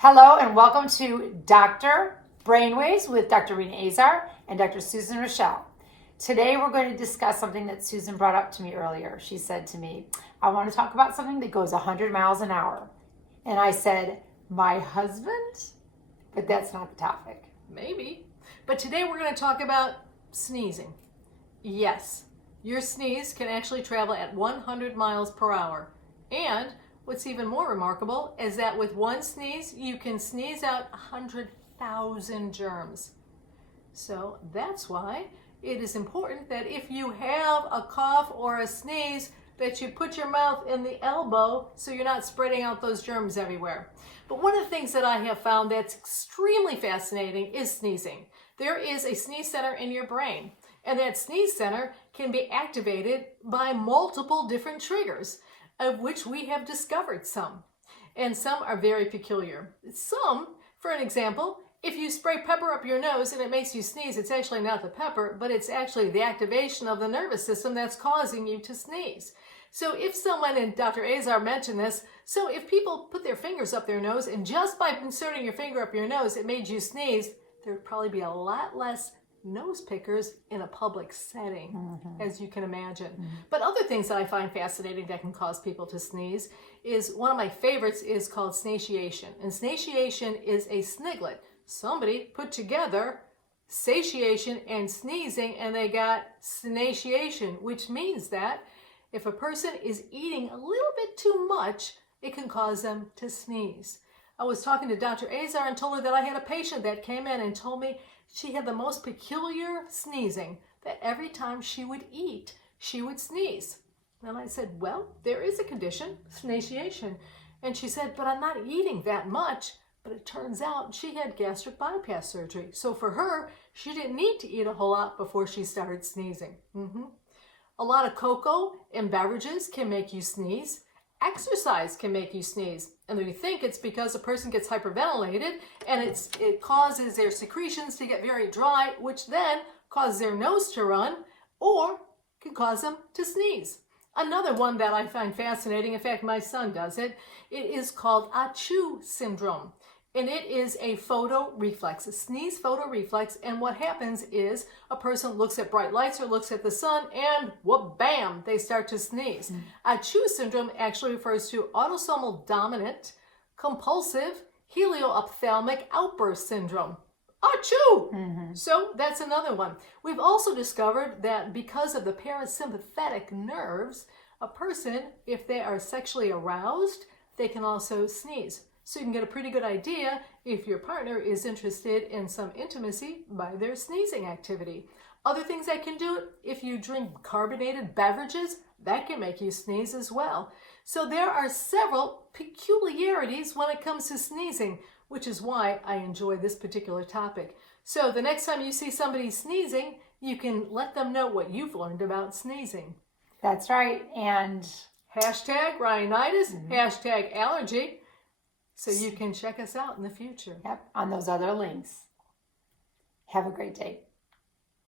Hello and welcome to Dr. Brainwaves with Dr. Rena Azar and Dr. Susan Raschal. Today we're going to discuss something that Susan brought up to me earlier. She said to me, I want to talk about something that goes 100 miles an hour. And I said, my husband? But that's not the topic. Maybe. But today we're going to talk about sneezing. Yes, your sneeze can actually travel at 100 miles per hour. And what's even more remarkable is that with one sneeze, you can sneeze out 100,000 germs. So that's why it is important that if you have a cough or a sneeze, that you put your mouth in the elbow so you're not spreading out those germs everywhere. But one of the things that I have found that's extremely fascinating is sneezing. There is a sneeze center in your brain, and that sneeze center can be activated by multiple different triggers, of which we have discovered some. And some are very peculiar. Some, for an example, if you spray pepper up your nose and it makes you sneeze, it's actually not the pepper, but it's actually the activation of the nervous system that's causing you to sneeze. So if someone, and Dr. Azar mentioned this, so if people put their fingers up their nose and just by inserting your finger up your nose, it made you sneeze, there'd probably be a lot less nose pickers in a public setting, as you can imagine. But other things that I find fascinating that can cause people to sneeze is, one of my favorites is called snatiation. And snatiation is a sniglet. Somebody put together satiation and sneezing and they got snatiation, which means that if a person is eating a little bit too much, it can cause them to sneeze. I was talking to Dr. Azar and told her that I had a patient that came in and told me she had the most peculiar sneezing, that every time she would eat, she would sneeze. And I said, well, there is a condition, snatiation. And she said, but I'm not eating that much. But it turns out she had gastric bypass surgery. So for her, she didn't need to eat a whole lot before she started sneezing. A lot of cocoa and beverages can make you sneeze. Exercise can make you sneeze. And we think it's because a person gets hyperventilated and it causes their secretions to get very dry, which then causes their nose to run or can cause them to sneeze. Another one that I find fascinating, in fact, my son does it, it is called achoo syndrome. And it is a photoreflex, a sneeze photoreflex. And what happens is a person looks at bright lights or looks at the sun and whoop, bam, they start to sneeze. Achoo syndrome actually refers to autosomal dominant, compulsive, helioophthalmic outburst syndrome. Achoo! So that's another one. We've also discovered that because of the parasympathetic nerves, a person, if they are sexually aroused, they can also sneeze. So you can get a pretty good idea if your partner is interested in some intimacy by their sneezing activity. Other things that can do it, if you drink carbonated beverages, that can make you sneeze as well. So there are several peculiarities when it comes to sneezing, which is why I enjoy this particular topic. So the next time you see somebody sneezing, you can let them know what you've learned about sneezing. That's right. And hashtag rhinitis, hashtag allergy. So you can check us out in the future. Yep, on those other links. Have a great day.